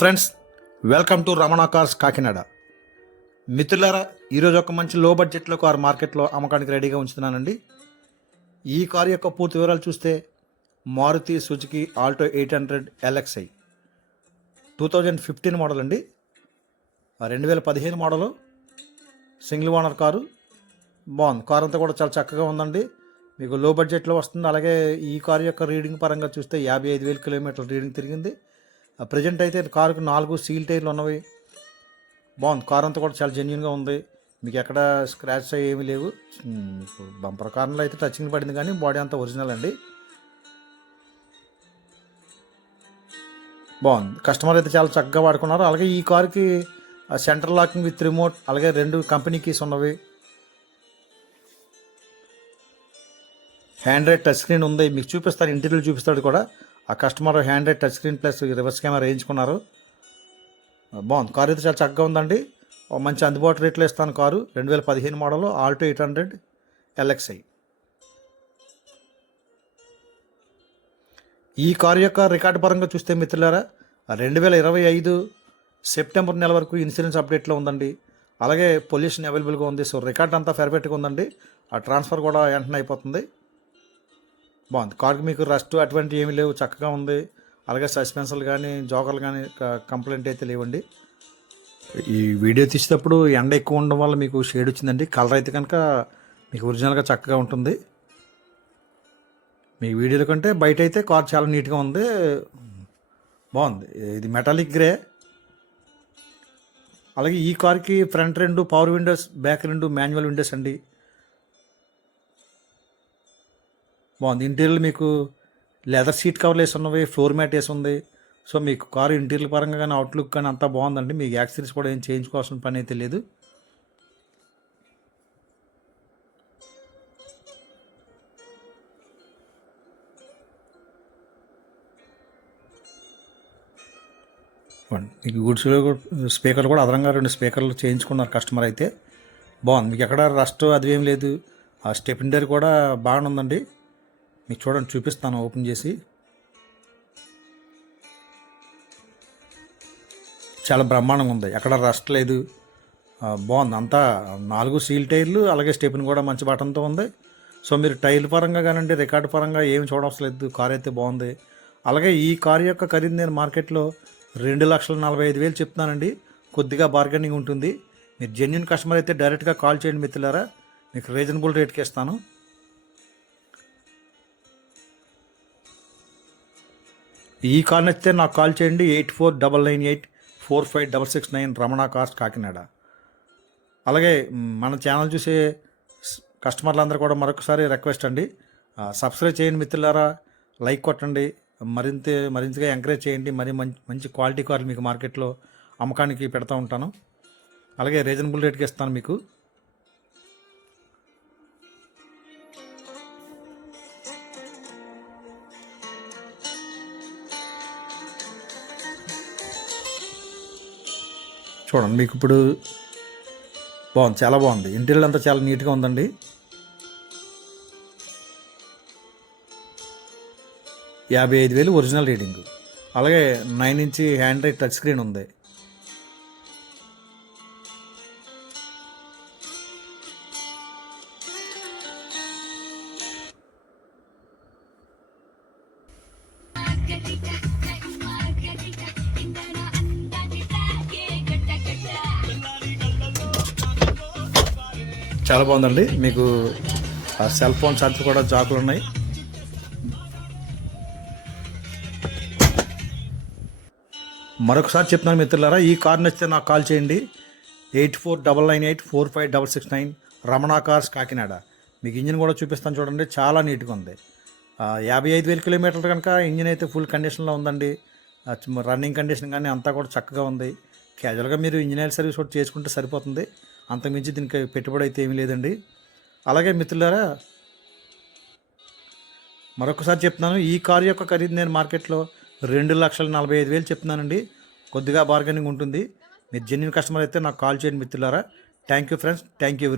Friends, welcome to Ramana cars Kakinada. మిత్రులారా, ఈరోజు ఒక మంచి లో బడ్జెట్లో కారు మార్కెట్లో అమ్మకానికి రెడీగా ఉంచుతున్నానండి. ఈ కారు యొక్క పూర్తి వివరాలు చూస్తే Maruti Suzuki Alto 800 LXi 2015 model అండి. 2015 మోడలు, సింగిల్ ఓనర్ కారు. బాగుంది. కారు అంతా కూడా చాలా చక్కగా ఉందండి. మీకు లో బడ్జెట్లో వస్తుంది. అలాగే ఈ కారు యొక్క రీడింగ్ పరంగా చూస్తే 55,000 కిలోమీటర్ల రీడింగ్ తిరిగింది. ప్రజెంట్ అయితే కారుకు 4 సీల్ టైర్లు ఉన్నవి. బాగుంది. కారు అంతా కూడా చాలా జెన్యున్గా ఉంది. మీకు ఎక్కడ స్క్రాచ్ ఏమీ లేవు. బంపర్ కార్నర్లో అయితే టచింగ్ పడింది, కానీ బాడీ అంతా ఒరిజినల్ అండి. బాగుంది. కస్టమర్ అయితే చాలా చక్కగా వాడుకున్నారు. అలాగే ఈ కారుకి సెంటర్ లాకింగ్ విత్ రిమోట్, అలాగే 2 కంపెనీ కీస్ ఉన్నవి. హ్యాండ్ రైడ్ టచ్ స్క్రీన్ ఉంది. మీకు చూపిస్తారు, ఇంటీరియర్ చూపిస్తాడు కూడా. ఆ customer Android touch screen plus reverse camera వేయించుకున్నారు. బాగుంది. కారు అయితే చాలా చక్కగా ఉందండి. మంచి అందుబాటు రేట్లో ఇస్తాను కారు. 2015 model Alto 800 LXi. ఈ కారు యొక్క రికార్డు పరంగా చూస్తే మిత్రులారా, 2025 సెప్టెంబర్ నెల వరకు ఇన్సూరెన్స్ అప్డేట్లో ఉందండి. అలాగే పొల్యూషన్ అవైలబుల్గా ఉంది. సో రికార్డ్ అంతా పర్ఫెక్ట్గా ఉందండి. ఆ ట్రాన్స్ఫర్ కూడా వెంటనే అయిపోతుంది. బాగుంది. కారుకి మీకు రస్ట్ అటువంటి ఏమీ లేవు, చక్కగా ఉంది. అలాగే సస్పెన్షన్లు కానీ జోకర్లు కానీ కంప్లైంట్ అయితే లేవండి. ఈ వీడియో తీసేటప్పుడు ఎండ ఎక్కువ ఉండడం వల్ల మీకు షేడ్ వచ్చిందండి. కలర్ అయితే కనుక మీకు ఒరిజినల్గా చక్కగా ఉంటుంది. మీ వీడియోల కంటే బయట అయితే కార్ చాలా నీట్గా ఉంది. బాగుంది. ఇది మెటాలిక్ గ్రే. అలాగే ఈ కార్కి front 2 power Windows, back 2 manual Windows అండి. బాగుంది. ఇంటీరియర్ మీకు లెదర్ సీట్ కవర్లు వేసి ఉన్నవి, ఫ్లోర్ మ్యాట్ వేసి ఉంది. సో మీకు కారు ఇంటీరియర్ పరంగా కానీ అవుట్లుక్ కానీ అంతా బాగుందండి. మీకు యాక్సరీస్ కూడా ఏం చేయించుకోవాల్సిన పని అయితే లేదు. మీకు గుడ్స్లో స్పీకర్ కూడా అదనంగా 2 స్పీకర్లు చేయించుకున్నారు కస్టమర్ అయితే. బాగుంది. మీకు ఎక్కడ రస్ట్ అది ఏం లేదు. ఆ స్టెప్ ఇండర్ కూడా బాగానే ఉందండి. మీకు చూడండి, చూపిస్తాను ఓపెన్ చేసి. చాలా బ్రహ్మాండంగా ఉంది. ఎక్కడ రస్ట్ లేదు. బాగుంది. అంతా 4 సీల్ టైర్లు, అలాగే స్టెప్ని కూడా మంచి బటన్తో ఉంది. సో మీరు టైర్ల పరంగా కానివ్వండి, రికార్డు పరంగా ఏమి చూడవలసిన లేదు. కారు అయితే బాగుంది. అలాగే ఈ కారు యొక్క ఖరీదు నేను మార్కెట్లో 2,45,000 చెప్తున్నానండి. కొద్దిగా బార్గెనింగ్ ఉంటుంది. మీరు జెన్యున్ కస్టమర్ అయితే డైరెక్ట్గా కాల్ చేయండి మిత్రులారా, మీకు రీజనబుల్ రేట్కి ఇస్తాను. ఈ కాల్ నచ్చితే నాకు కాల్ చేయండి. 8499845669 రమణ కార్స్ కాకినాడ. అలాగే మన ఛానల్ చూసే కస్టమర్లందరూ కూడా మరొకసారి రిక్వెస్ట్ అండి, సబ్స్క్రైబ్ చేయండి మిత్రులారా, లైక్ కొట్టండి, మరింతగా ఎంకరేజ్ చేయండి. మంచి క్వాలిటీ కార్లు మీకు మార్కెట్లో అమ్మకానికి పెడతా ఉంటాను. అలాగే రీజనబుల్ రేట్కి ఇస్తాను మీకు. చూడండి, మీకు ఇప్పుడు బాగుంది, చాలా బాగుంది. ఇంటీరియర్ అంతా చాలా నీట్గా ఉందండి. $55,000 ఒరిజినల్ రీడింగ్. అలాగే 9 inch Android touch screen ఉంది. చాలా బాగుందండి. మీకు సెల్ ఫోన్ ఛార్జ్ కూడా జాకులు ఉన్నాయి. మరొకసారి చెప్తున్నాను మిత్రులారా, ఈ కార్ నచ్చితే నాకు కాల్ చేయండి. 8499845669 రమణ కార్స్ కాకినాడ. మీకు ఇంజిన్ కూడా చూపిస్తాను చూడండి, చాలా నీట్గా ఉంది. 55,000 కిలోమీటర్లు కనుక ఇంజిన్ అయితే ఫుల్ కండిషన్లో ఉందండి. రన్నింగ్ కండిషన్ కానీ అంతా కూడా చక్కగా ఉంది. క్యాజువల్గా మీరు ఇంజిన్ ఆయిల్ సర్వీస్ కూడా చేసుకుంటే సరిపోతుంది. అంతకుమించి దీనికి పెట్టుబడి అయితే ఏమీ లేదండి. అలాగే మిత్రులారా, మరొకసారి చెప్తున్నాను, ఈ కారు యొక్క ఖరీదు నేను మార్కెట్లో 2,45,000 చెప్తున్నానండి. కొద్దిగా బార్గెనింగ్ ఉంటుంది. మీరు జెన్యున్ కస్టమర్ అయితే నాకు కాల్ చేయండి మిత్రులారా. Thank you friends, thank you.